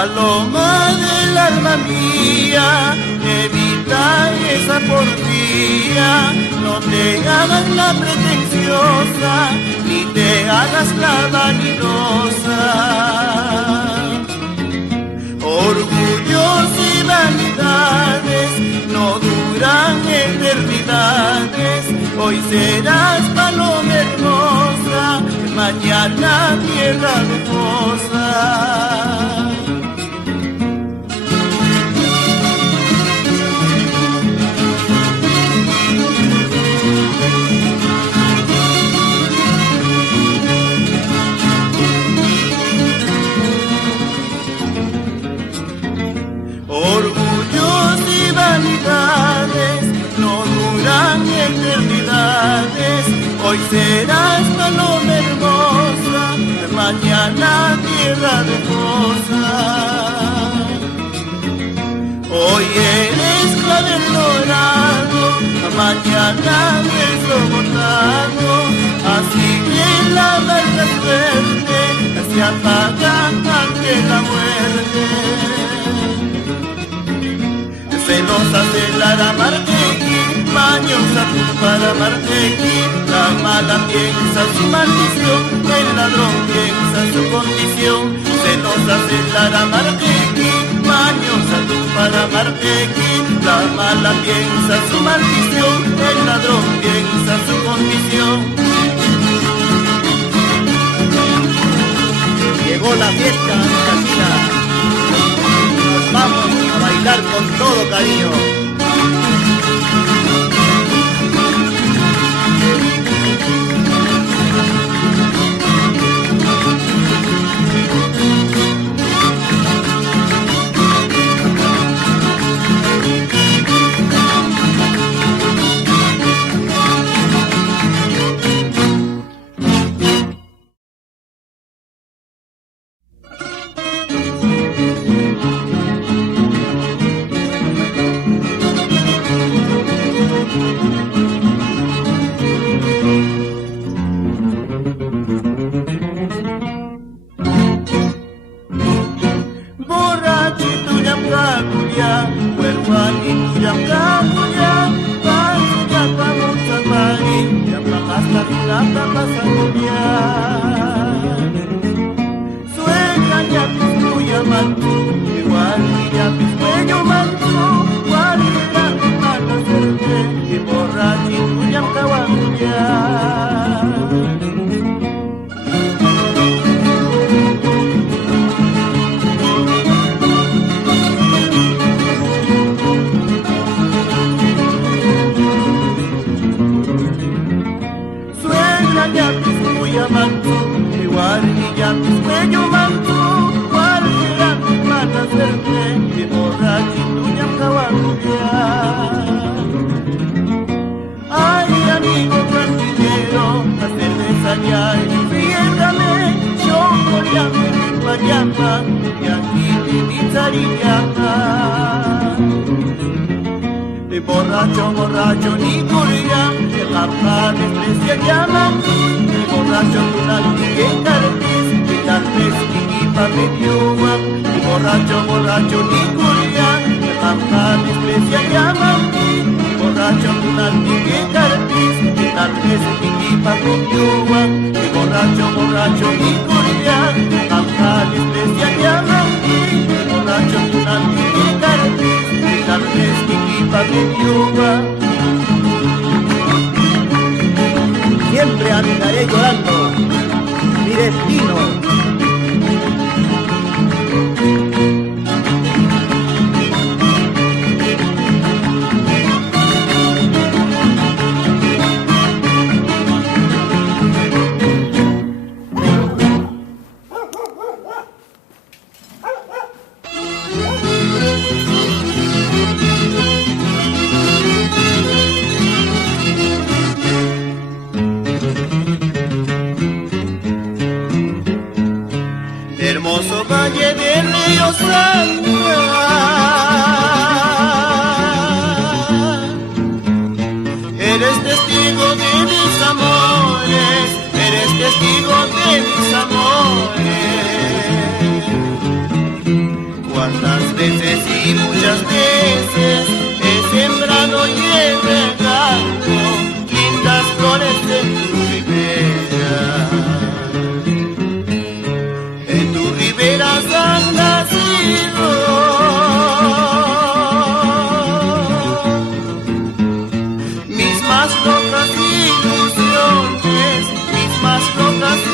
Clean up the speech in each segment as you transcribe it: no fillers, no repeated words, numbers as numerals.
Paloma del alma mía, evita esa porfía, no te hagas la pretenciosa, ni te hagas la vanidosa. Orgullos y vanidades no duran eternidades, hoy serás paloma hermosa, mañana tierra hermosa. Orgullos y vanidades no duran eternidades, hoy serás paloma hermosa, mañana tierra hermosa. Hoy eres clavel dorado, mañana beso bordado, así que la larga suerte se apaga ante la muerte. Celosa de Lara Martegui, mañosa tú para Martegui, la mala piensa su maldición, el ladrón piensa su condición. Celosa de Lara Martegui, mañosa tú para Martegui, la mala piensa su maldición, el ladrón piensa su condición. Llegó la fiesta, Casina. Nos vamos a bailar con todo cariño. Borracho, borracho, ni curia, que la desprecia llama. Borracho, tunal, que cartes, que cartes, que pa mediua. Borracho, borracho, ni curia, que la desprecia llama. Borracho, tunal, que cartes, que cartes, que pa mediua. Borracho, borracho, ni curia, que la desprecia llama. Borracho, tunal, que cartes, que cartes, siempre andaré llorando mi destino. Hermoso valle del río Sangre, eres testigo de mis amores, eres testigo de mis amores.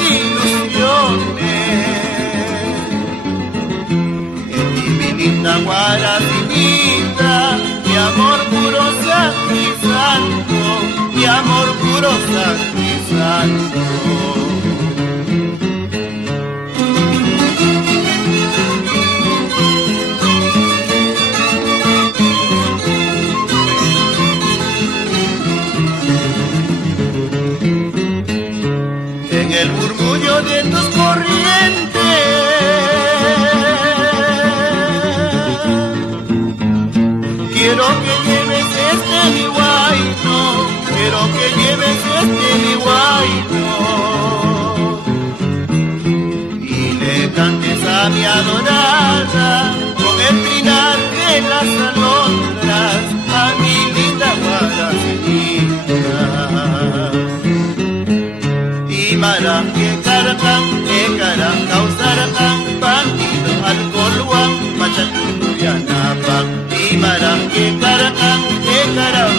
ilusiones. En mi linda Guaracinita, mi amor puro sacrosanto, mi amor puro sacrosanto. En el murmullo de tus corrientes quiero que lleves este mi guayno, quiero que lleves este mi guayno y le cantes a mi adorada con el trinar de las alondras a mi linda Guaracinita. Imarán que cargan, causarán, bandido al colhuán, machacuyanapan. Imarán que cargan,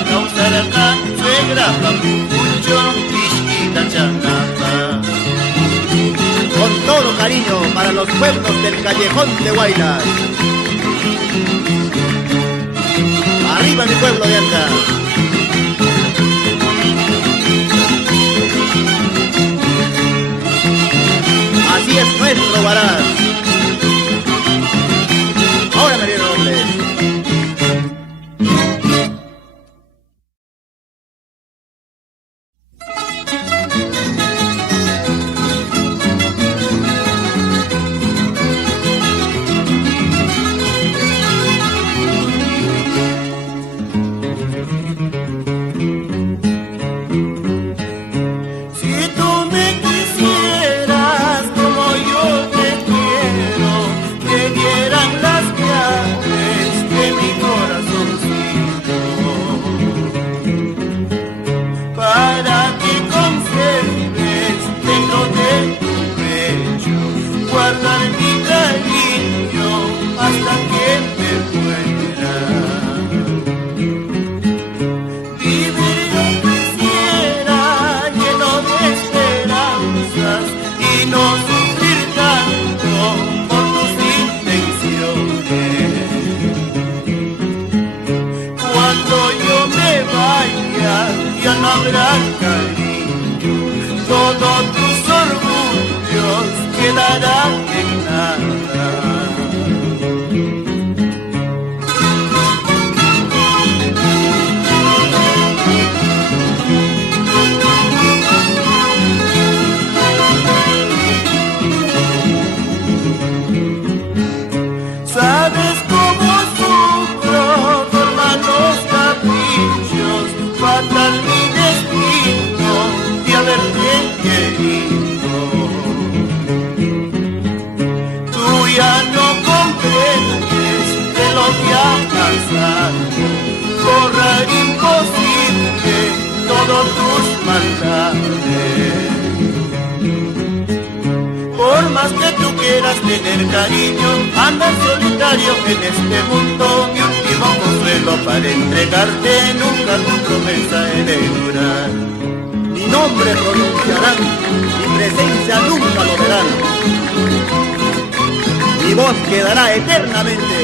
causarán, suegra, papucho, isquita, chanapa. Con todo cariño para los pueblos del callejón de Huaylas. Arriba mi pueblo de Anta. Así es nuestro Huaraz. Ahora María Robles. Todos tus orgullos quedarán en nada. Sabes cómo sufro por malos caprichos, fatal mi destino de haberte querido. Tú ya no comprendes de lo que ha pasado, borrar imposible todos tus maldades. Por más que tú quieras tener cariño, andas solitario en este mundo. Mi último consuelo para entregarte, nunca tu promesa he de durar. Mi nombre pronunciarán, mi presencia nunca lo verán. Mi voz quedará eternamente.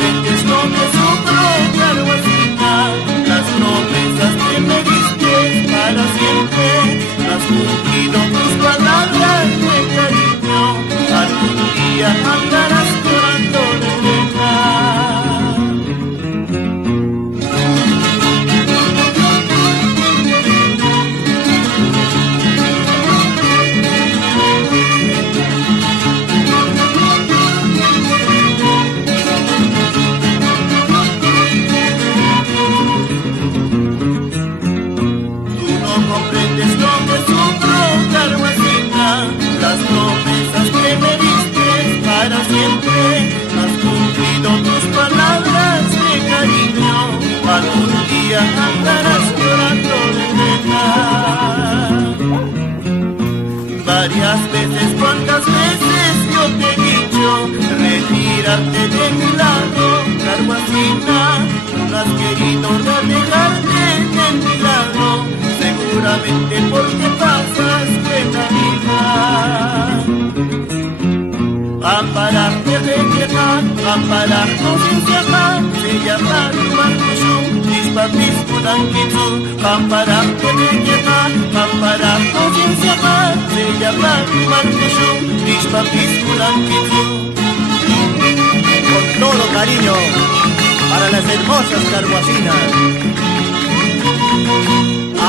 comprendes lo que sufro, claro así, las promesas que me diste para siempre, no has cumplido tus palabras de cariño, algún día andarás llorando de pena. Las promesas que me diste para siempre, no has cumplido tus palabras de cariño, algún día andarás llorando de pena. Varias veces, cuántas veces yo te he dicho, retírate de mi lado, Carguacina, no has querido alejarte de mi lado, seguramente porque pasas buena vida. Amparar te requeja, amparar no sin sejar, se llama Marcushu, mis papis Kudankitsu. Amparar te requeja, amparar no sin sejar, se llama Marcushu, mis papis Kudankitsu. Con todo cariño para las hermosas carguacinas,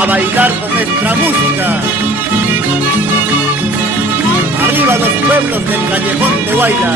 a bailar con nuestra música. Arriba los pueblos del Callejón de Huayla.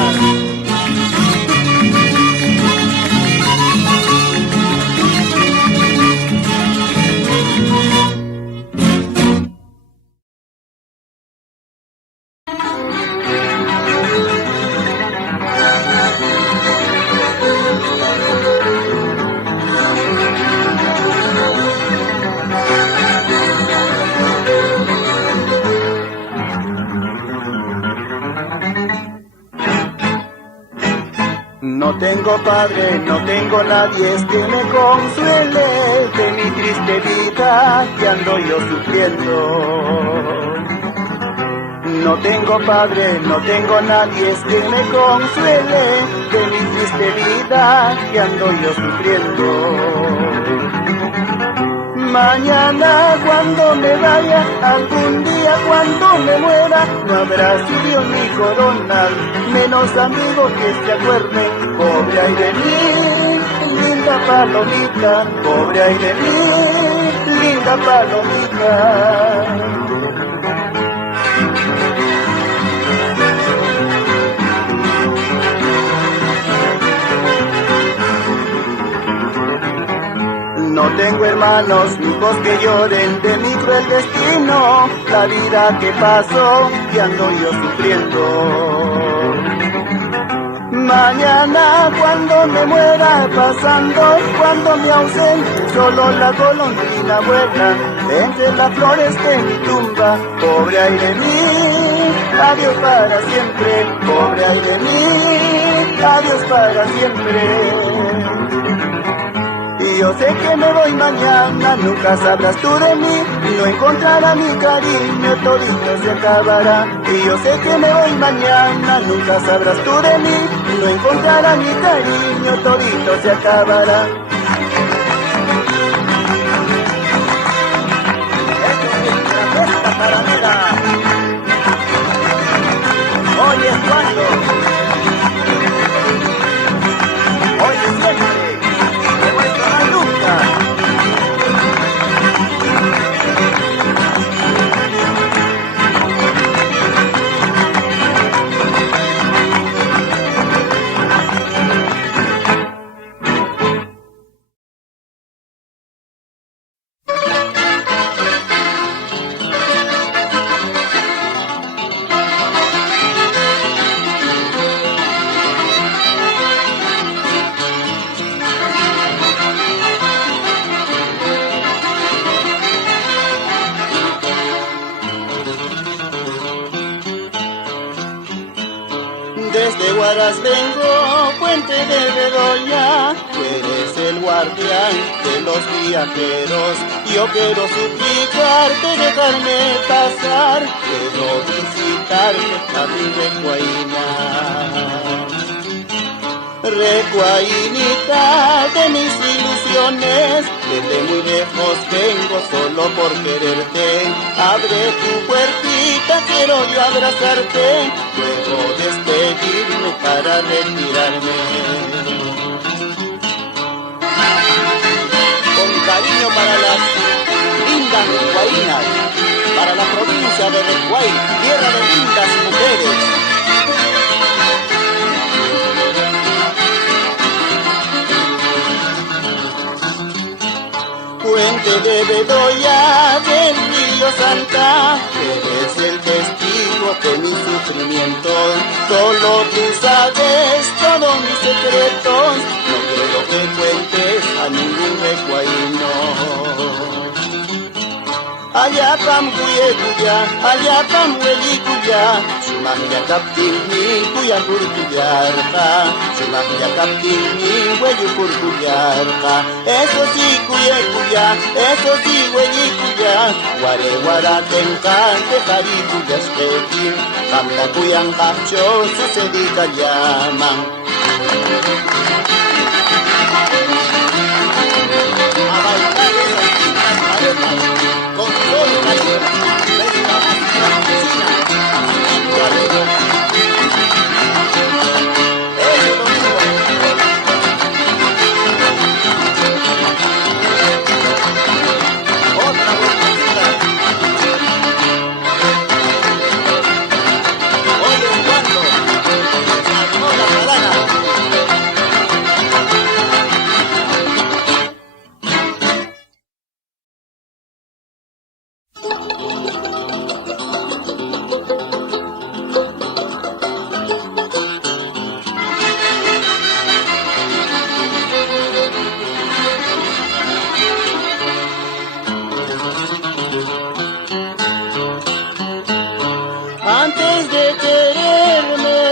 No tengo padre, no tengo nadie que me consuele de mi triste vida que ando yo sufriendo. No tengo padre, no tengo nadie que me consuele de mi triste vida que ando yo sufriendo. Mañana cuando me vaya, algún día cuando me muera, no habrá subido mi corona, menos amigo que se acuerde. Pobre ay de mí, linda palomita, pobre ay de mí, linda palomita. No tengo hermanos ni hijos que lloren de mi cruel destino, la vida que paso que ando yo sufriendo. Mañana cuando me muera pasando, cuando me ausente, solo la golondrina vuela entre las flores de mi tumba. Pobre ay de mí, adiós para siempre, pobre ay de mí, adiós para siempre. Y yo sé que me voy mañana, nunca sabrás tú de mí, no encontrará mi cariño, todito se acabará. Y yo sé que me voy mañana, nunca sabrás tú de mí, no encontrará mi cariño, todito se acabará. Esta es la paranera. Hoy es cuando, hoy es siempre. Desde Huaraz vengo, puente de Bedoya, tú eres el guardián de los viajeros. Yo quiero suplicarte, dejarme pasar, quiero visitarte a mi Huayna. Recuainita de mis ilusiones, desde muy lejos vengo solo por quererte. Abre tu puertita, quiero yo abrazarte, luego despedirme para retirarme. Con cariño para las lindas recuainas, para la provincia de Recuay, tierra de lindas mujeres. Puente de Bedoya del río Santa, eres el testigo de mis sufrimientos. Solo tú sabes todos mis secretos, no quiero que cuentes a ningún recuaíno. Allá pam cuya, allá pam huelicuya, sumanya kaptini kuya kurkuyarka, sumanya kaptini huelu kurkuyarka. Eso sí kuya, eso sí huelicuya, ware wara tenkante harikuya spekin, kamla kuyan kapcho susedika llaman. A bailar esas lindas arepas, con todo cariño, desde la cocina, en tu arreglo. Eso es lo mismo. Otra vueltecita. Oye, cuando armó la jarana. Antes de quererme,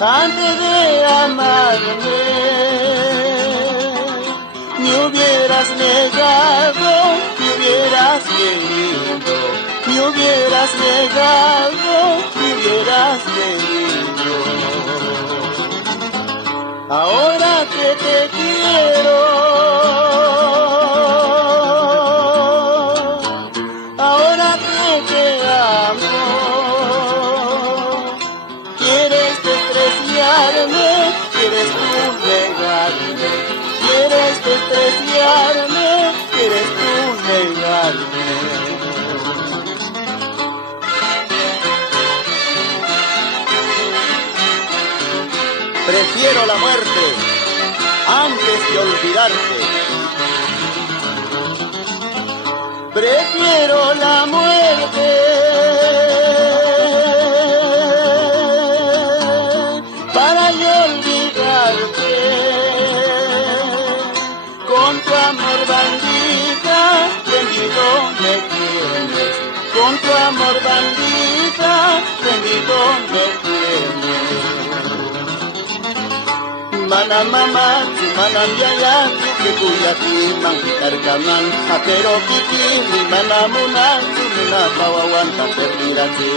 antes de amarme, me hubieras negado, me hubieras querido, me hubieras negado, me hubieras querido. Ahora que te quiero, ahora que te amo, quieres despreciarme, quieres tú negarme, quieres despreciarme, quieres tú negarme. Prefiero la muerte antes de olvidarte. Prefiero la muerte para yo olvidarte. Con tu amor bandita, rendido me tienes. Con tu amor bandita, rendido me tienes. Mana mama, tu mana yaya, tu que kuyati mangkitargaman, pero kiki ni mana muna, tu muna pawawan tak terdirati.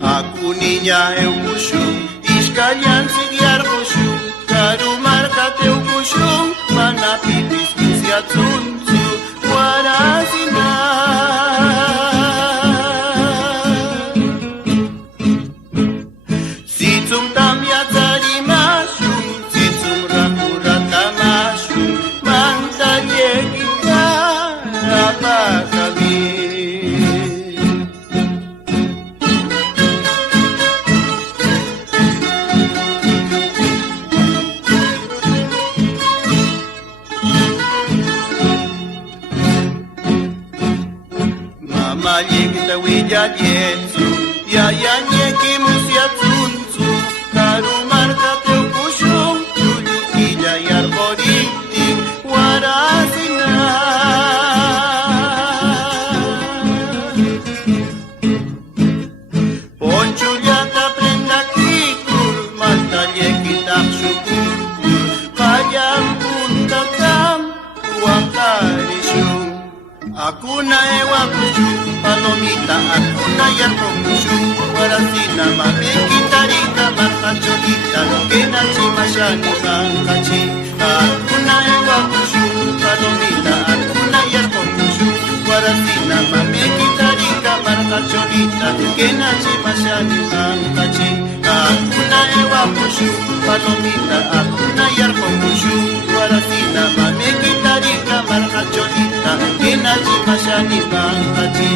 Aku niña eu puxu, iskallan sigiar puxu, karu marka teu puxu, mana pipis pusia tzuntzu, guarazina. Zitzum tamia tzarimashu, zitzum rakuratashu, mantaliekita rapakabi. yalietsu yayañeki musiatsunsu karumarka teupushun llulluquilla y arboriti warasina ponchullata prenda kikur maltallequitaq shukurkur qayan puntatam huanqarishun akuna ewakushun palomita akuna yarqokushun warasina mamequitarika marqacholita kenachimashani manqachi akuna ewakushun palomita akuna yarqokushun warasina mamequitarika marqacholita kenachimashani manqachi akuna ewakushun palomita akuna yarqokushun warasina mamequitarika marqacholita kenachimashani manqachi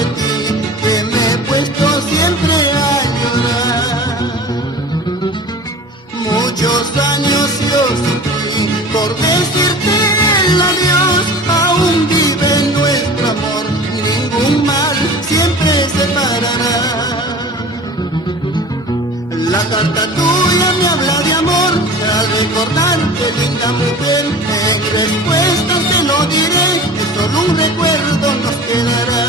de ti, que me he puesto siempre a llorar. Muchos años yo sufrí por decirte el adiós, aún vive nuestro amor, ningún mal siempre separará. La carta tuya me habla de amor, al recordarte linda mujer, en respuesta te lo diré, que solo un recuerdo nos quedará.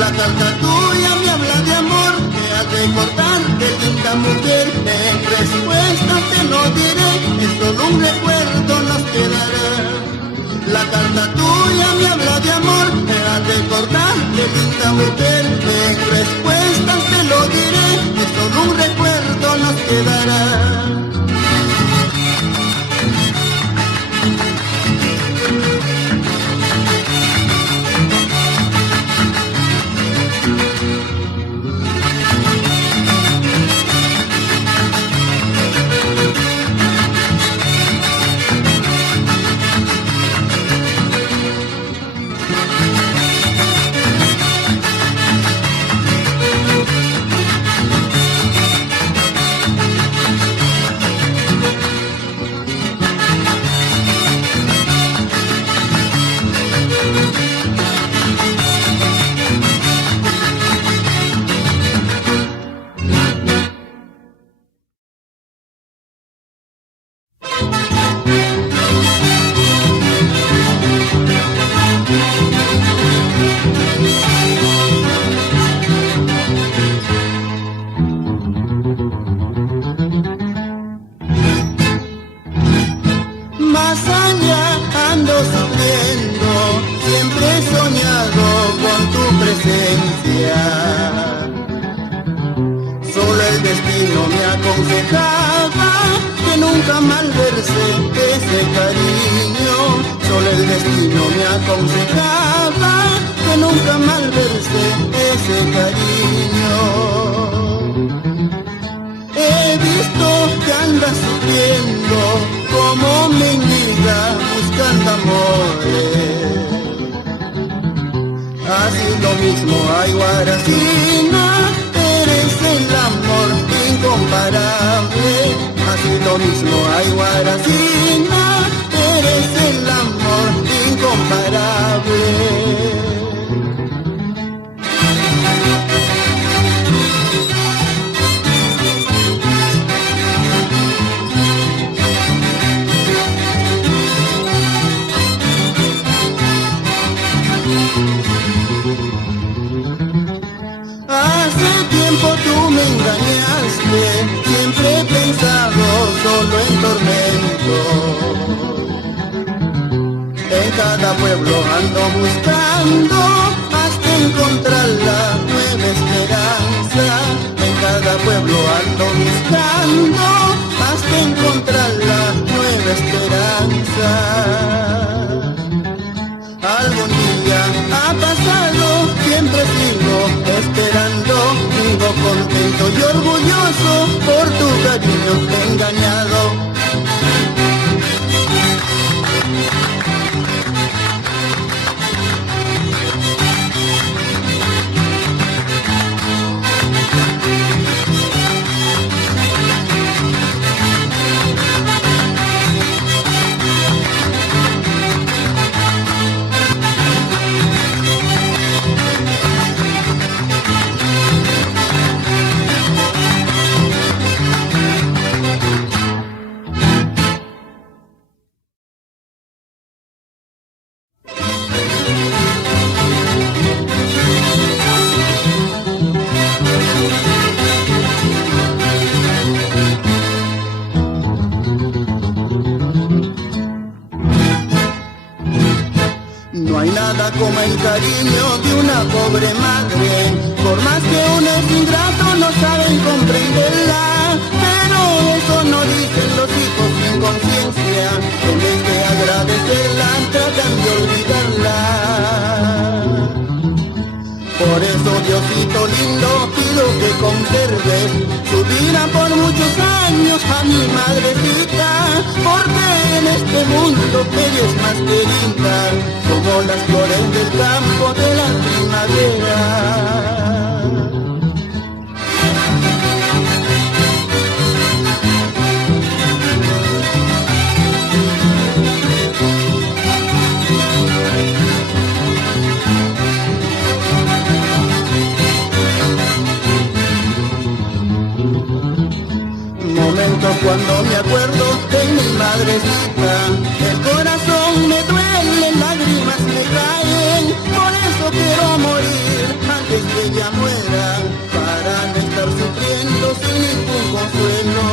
La carta tuya me habla de amor, al recordarte linda mujer, en respuesta te lo diré, que solo un recuerdo nos quedará. La carta tuya me habla de amor, al recordarte linda mujer, en respuesta te lo diré, que solo un recuerdo nos quedará. Más allá ando sufriendo, siempre he soñado con tu presencia. Solo el destino me aconsejaba que nunca malverse ese cariño. Solo el destino me aconsejaba que nunca malverse ese cariño. He visto que andas sufriendo como mendiga buscando amores. Así lo mismo, ay Guaracina, eres el amor incomparable. Así lo mismo, ay Guaracina, eres el amor incomparable. Hace tiempo tú me engañaste, siempre he pensado solo en tormento. En cada pueblo ando buscando hasta encontrar la nueva esperanza. En cada pueblo ando buscando hasta encontrar la nueva esperanza. Algún día ha pasado, siempre sigo esperando, vivo contento y orgulloso por tu cariño engañado. No hay nada como el cariño de una pobre madre, por más que uno es ingrato no saben comprenderla, pero eso no dicen los hijos sin conciencia, que en vez de agradecerla tratan de olvidarla. Por eso Diosito lindo pido que conserves su vida por muchos años a mi madrecita, porque en este mundo ella es más querida, como las flores del campo de la primavera. madrecita, el corazón me duele, lágrimas me caen, por eso quiero morir antes que ella muera, para no estar sufriendo sin ningún consuelo.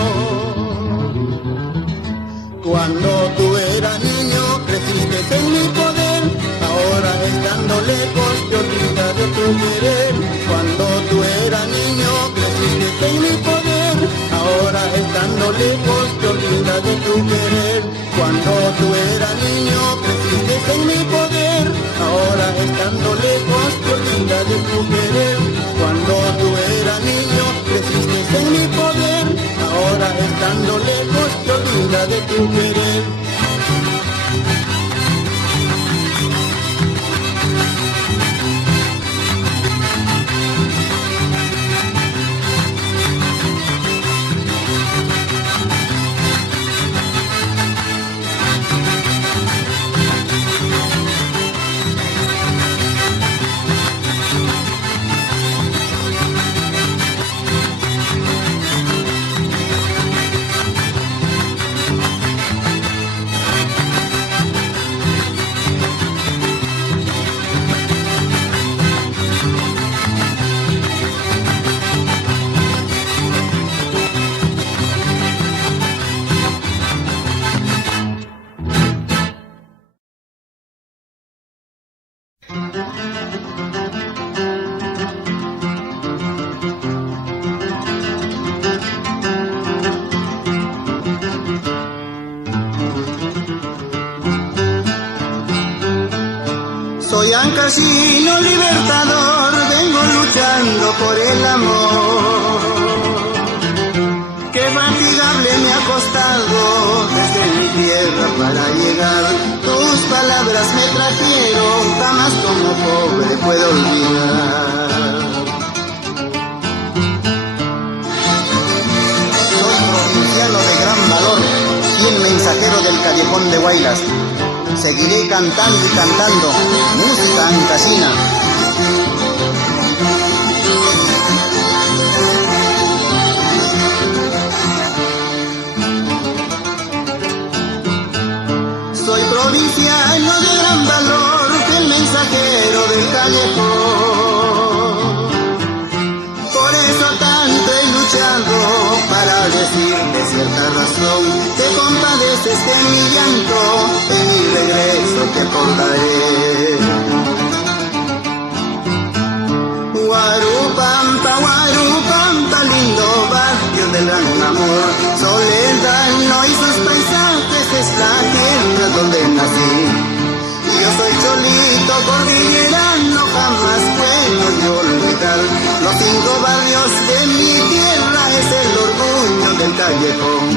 Cuando tú eras niño, creciste en mi poder, ahora estando lejos te olvidas de tu querer. Cuando tú eras niño, creciste en mi poder, ahora estando lejos te olvidas de tu querer. Cuando tú eras niño, creciste en mi poder, ahora estando lejos te olvidas de tu querer. Cuando tú eras niño, creciste en mi poder, ahora estando lejos te olvidas de tu querer. Soy Ancasino libertador, vengo luchando por el amor. Qué fatigable me ha costado desde mi tierra para llegar. Tus palabras me trajeron, jamás como pobre puedo olvidar. Soy provinciano de gran valor, fiel mensajero del callejón de Huaylas. Seguiré cantando y cantando música ancasina. Soy provinciano de gran valor, fiel mensajero del callejón. Por eso tanto he luchado para decirte cierta razón. Te compadeces de mi llanto, en mi regreso te acordaré. Guarupampa, lindo barrio del gran amor. Soledad no y sus paisajes es la tierra donde nací. Yo soy cholito cordillerano, jamás puedo yo olvidar. Los 5 barrios de mi tierra es el orgullo del callejón.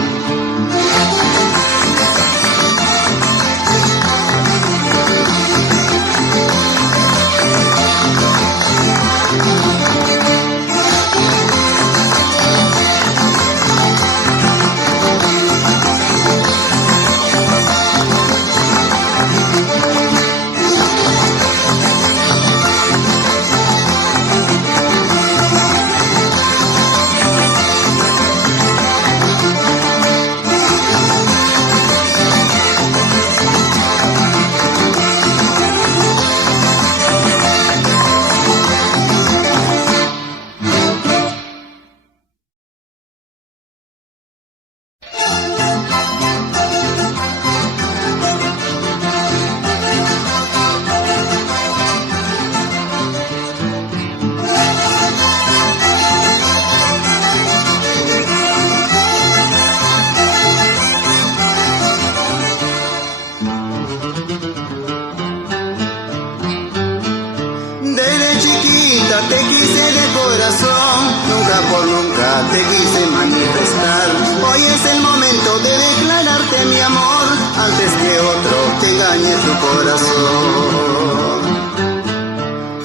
Te quise de corazón, nunca por nunca te quise manifestar. Hoy es el momento de declararte mi amor, antes que otro te engañe tu corazón.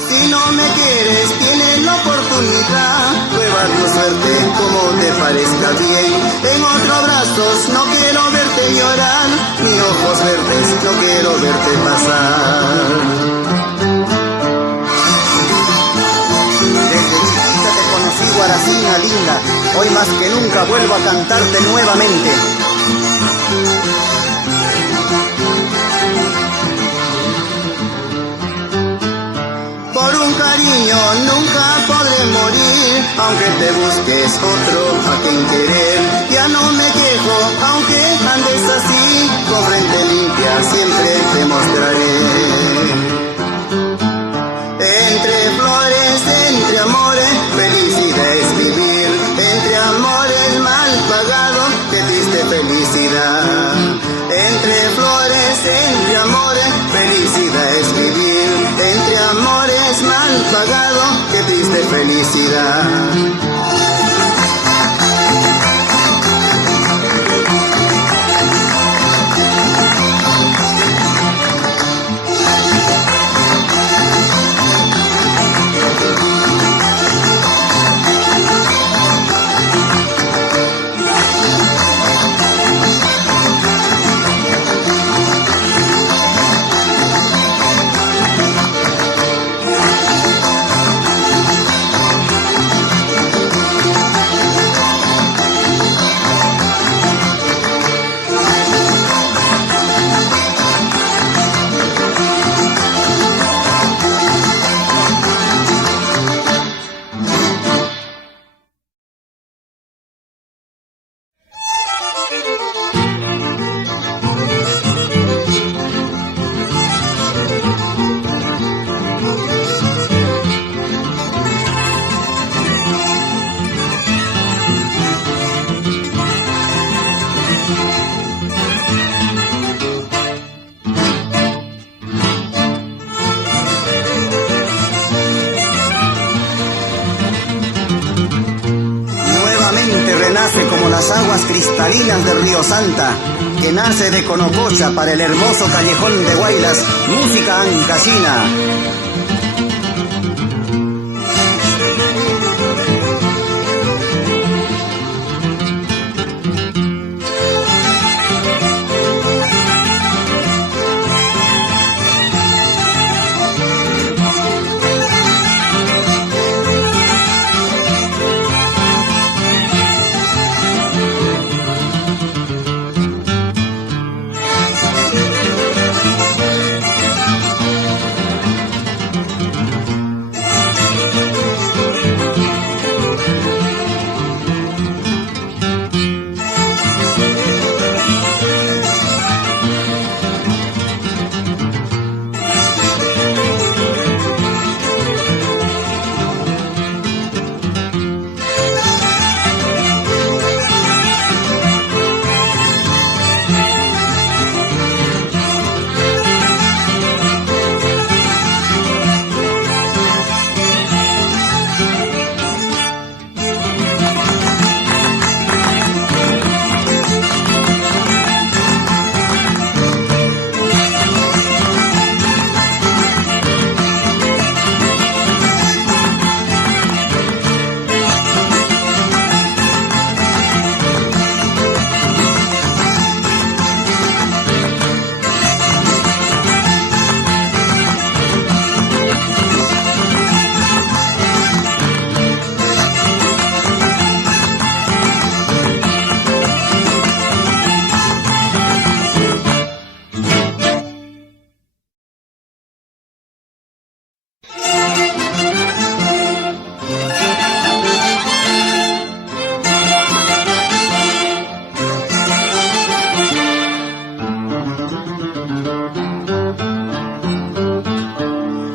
Si no me quieres, tienes la oportunidad, prueba tu suerte como te parezca bien. En otros brazos no quiero verte llorar, ni ojos verdes no quiero verte pasar. Guaracina linda, hoy más que nunca vuelvo a cantarte nuevamente. Por un cariño nunca podré morir, aunque te busques otro a quien querer. Ya no me quejo, aunque andes así, con frente limpia siempre te mostraré. Entre flores, entre amores, felicidad es vivir. Entre amores mal pagado, qué triste felicidad. Entre flores, entre amores, felicidad es vivir. Entre amores mal pagado, qué triste felicidad. Renace como las aguas cristalinas del río Santa, que nace de Conococha para el hermoso callejón de Guaylas, música ancasina.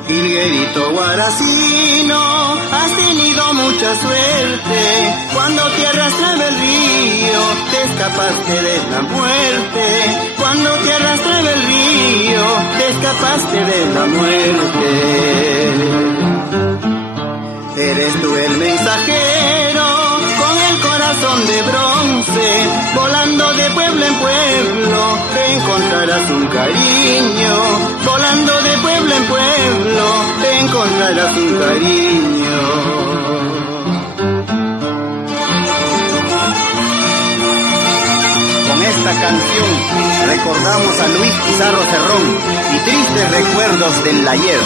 Hilguerito guaracino, has tenido mucha suerte. Cuando te arrastraba el río, te escapaste de la muerte. Cuando te arrastraba el río, te escapaste de la muerte. Eres tú el mensajero, con el corazón de bronce, volando de pueblo en pueblo, te encontrarás un cariño. Volando de pueblo en pueblo, te encontrarás un cariño. Con esta canción recordamos a Luis Pizarro Cerrón y tristes recuerdos del ayer.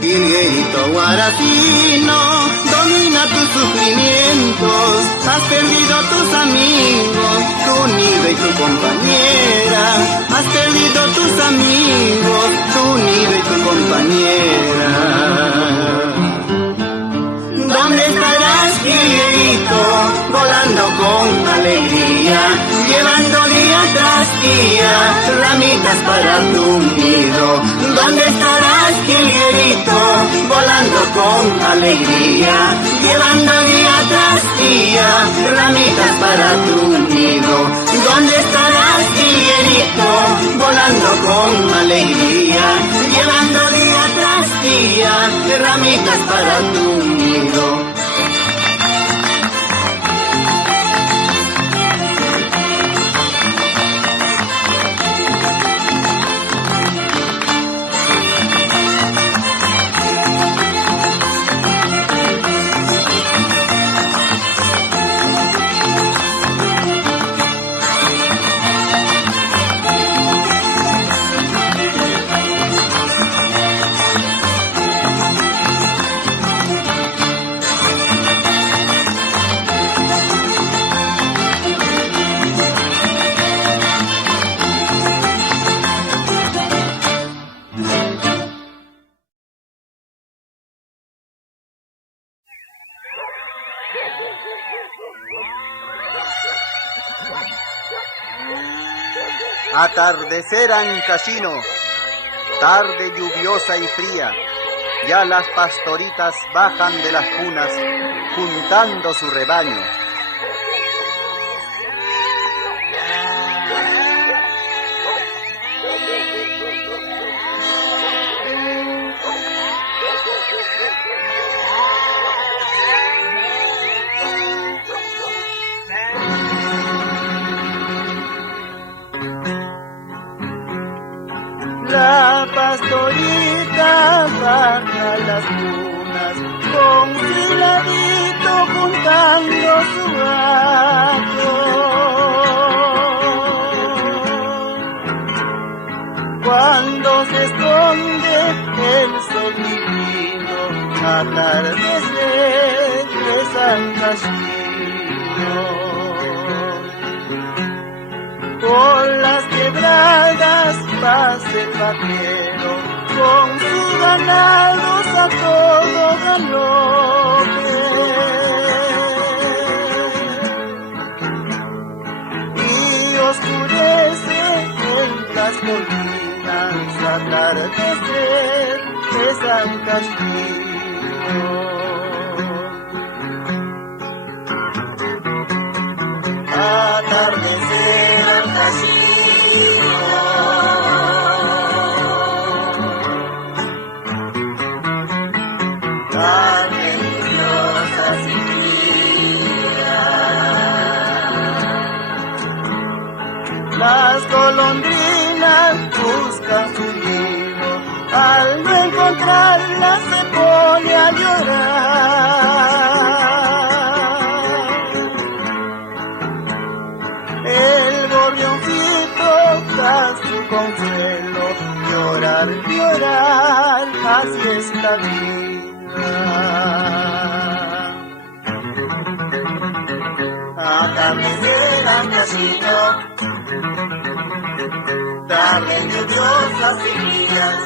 Hilguerito guaracino, casino domina tus sufrimientos, has perdido tus amigos, tu nido y tu compañera, has perdido tus amigos, tu nido y tu compañera. ¿Dónde estarás, Guillerito, volando con alegría, llevando día tras día ramitas para tu nido? ¿Dónde estarás, Guillerito, volando con alegría, llevando día tras día ramitas para tu nido? ¿Dónde estarás, Guillerito, volando con alegría, llevando día tras día ramitas para tu nido? Atardecer Ancashino, tarde lluviosa y fría, ya las pastoritas bajan de las cunas, juntando su rebaño. La pastorita baja las cunas con su ladito juntando su gato. Cuando se esconde el sol divino, atardecer de San Casimiro. Por las quebradas pasa el vaquero con sus ganados a todo galope. Y oscurece en las colinas atardecer de San Casimiro. Atardecer al casino, tarde lluviosa sin día. Las golondrinas buscan su nido, al no encontrarla se pone a llorar. Su consuelo, llorar, llorar, así es la vida. Atardecer al casino, tarde lluviosa sin días.